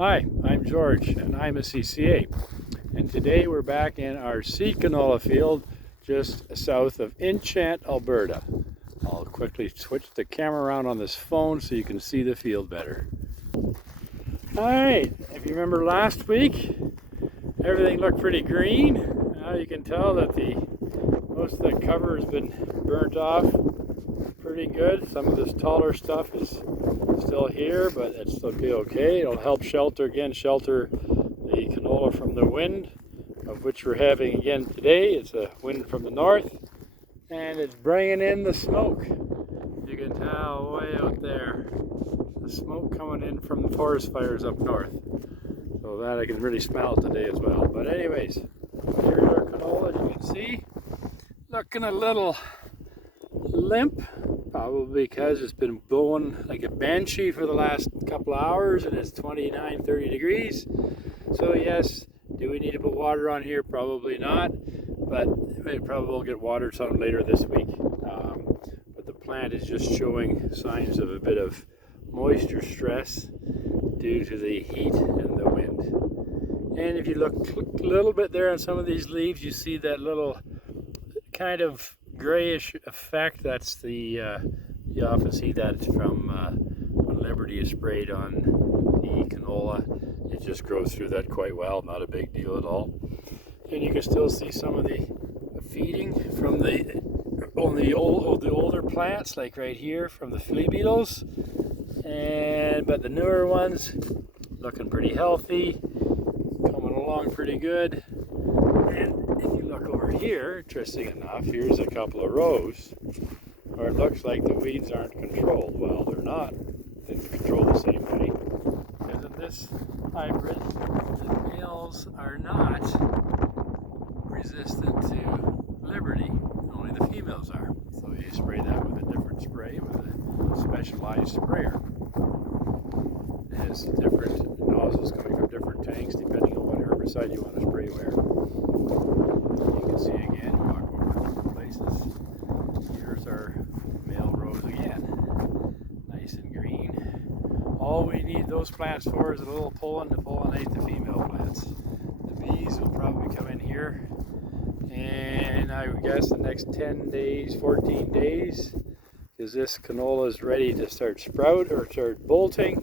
Hi, I'm George and I'm a CCA, and today we're back in our seed canola field just south of Enchant, Alberta. I'll quickly switch the camera around on this phone so you can see the field better. Alright, if you remember last week, everything looked pretty green. Now you can tell that most of the cover has been burnt off pretty good. Some of this taller stuff is still here, but it'll be okay. It'll help shelter the canola from the wind, of which we're having again today. It's a wind from the north, and it's bringing in the smoke. You can tell way out there, the smoke coming in from the forest fires up north. So that I can really smell today as well. But anyways, here's our canola, as you can see. Looking a little limp, probably because it's been blowing like a banshee for the last couple of hours and it's 29-30 degrees. So yes, do we need to put water on here? Probably not, but we probably will get watered some later this week. But the plant is just showing signs of a bit of moisture stress due to the heat and the wind. And if you look a little bit there on some of these leaves, you see that little kind of grayish effect. That's you often see that from when Liberty is sprayed on the canola. It just grows through that quite well, not a big deal at all. And you can still see some of the feeding from the older plants, like right here from the flea beetles. But the newer ones looking pretty healthy, coming along pretty good. And if you look over here, interesting enough, here's a couple of rows where it looks like the weeds aren't controlled. Well, they're not. They're controlled the same way. Because in this hybrid, the males are not resistant to Liberty. Only the females are. So you spray that with a different spray, with a specialized sprayer. It has different nozzles coming from different tanks depending on what herbicide you want to spray where. You can see again, walk over different places. Here's our male rows again. Nice and green. All we need those plants for is a little pollen to pollinate the female plants. The bees will probably come in here, and I would guess the next 10 days, 14 days, because this canola is ready to start sprout or start bolting,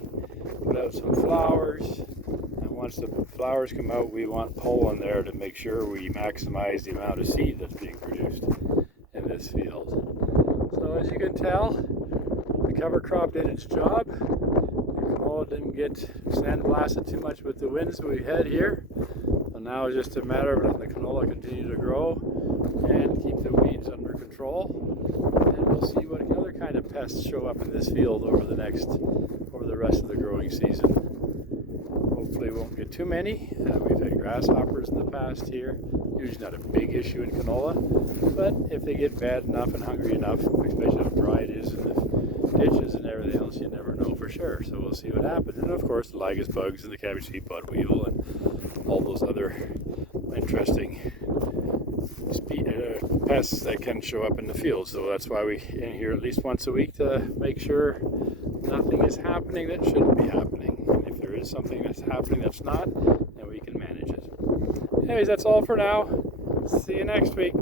put out some flowers. Once the flowers come out, we want pollen there to make sure we maximize the amount of seed that's being produced in this field. So as you can tell, the cover crop did its job. The canola didn't get sandblasted too much with the winds we had here. So now it's just a matter of letting the canola continue to grow and keep the weeds under control. And we'll see what other kind of pests show up in this field over the rest of the growing season. Hopefully we won't get too many. We've had grasshoppers in the past here. Usually not a big issue in canola, but if they get bad enough and hungry enough, especially how dry it is in the ditches and everything else, you never know for sure. So we'll see what happens. And of course the lygus bugs and the cabbage seedpod weevil and all those other interesting pests that can show up in the field. So that's why we're in here at least once a week to make sure nothing is happening that shouldn't be happening. And if there is something that's happening that's not, then we can manage it. Anyways, that's all for now. See you next week.